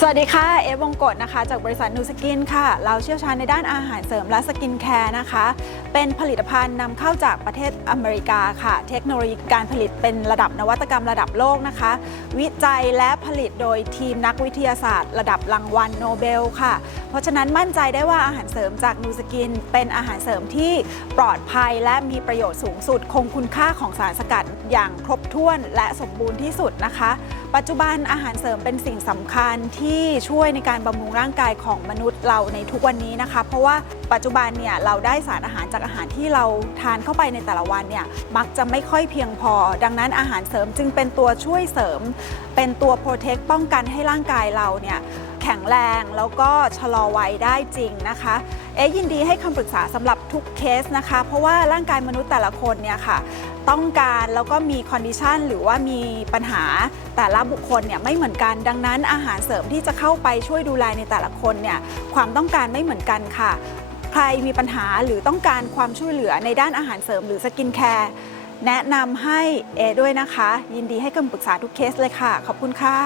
สวัสดีค่ะเอฟวงกฎนะคะ จากบริษัทนูสกินค่ะ เราเชี่ยวชาญในด้านอาหารเสริมและสกินแคร์นะคะ เป็นผลิตภัณฑ์นำเข้าจากประเทศอเมริกาค่ะ เทคโนโลยีการผลิตเป็นระดับนวัตกรรมระดับโลกนะคะ วิจัยและผลิตโดยทีมนักวิทยาศาสตร์ ระดับรางวัลโนเบลค่ะ เพราะฉะนั้นมั่นใจได้ว่าอาหารเสริมจากนูสกิน เป็นอาหารเสริมที่ปลอดภัยและมีประโยชน์สูงสุด คงคุณค่าของสารสกัดอย่างครบถ้วนและสมบูรณ์ที่สุดนะคะ ปัจจุบันอาหารเสริมเป็นสิ่งสำคัญที่ช่วยในการบำรุงร่างกายของมนุษย์เราในทุกวันนี้นะคะ เพราะว่าปัจจุบันเนี่ยเราได้สารอาหารจากอาหารที่เราทานเข้าไปในแต่ละวันเนี่ยมักจะไม่ค่อยเพียงพอ ดังนั้นอาหารเสริมจึงเป็นตัวช่วยเสริม เป็นตัวโปรเทคป้องกันให้ร่างกายเราเนี่ยแข็งแรงแล้วก็ชะลอวัยได้จริงนะคะ เอ๊ยินดีให้คำปรึกษาสำหรับทุกเคสนะคะ เพราะว่าร่างกายมนุษย์แต่ละคนเนี่ยค่ะ ต้องการแล้วก็มีคอนดิชันหรือว่ามีปัญหาแต่ละบุคคลเนี่ยไม่เหมือนกัน ดังนั้นอาหารเสริมที่จะเข้าไปช่วยดูแลในแต่ละคนเนี่ยความต้องการไม่เหมือนกันค่ะ ใครมีปัญหาหรือต้องการความช่วยเหลือในด้านอาหารเสริมหรือสกินแคร์แนะนำให้เอด้วยนะคะ ยินดีให้คำปรึกษาทุกเคสเลยค่ะ ขอบคุณค่ะ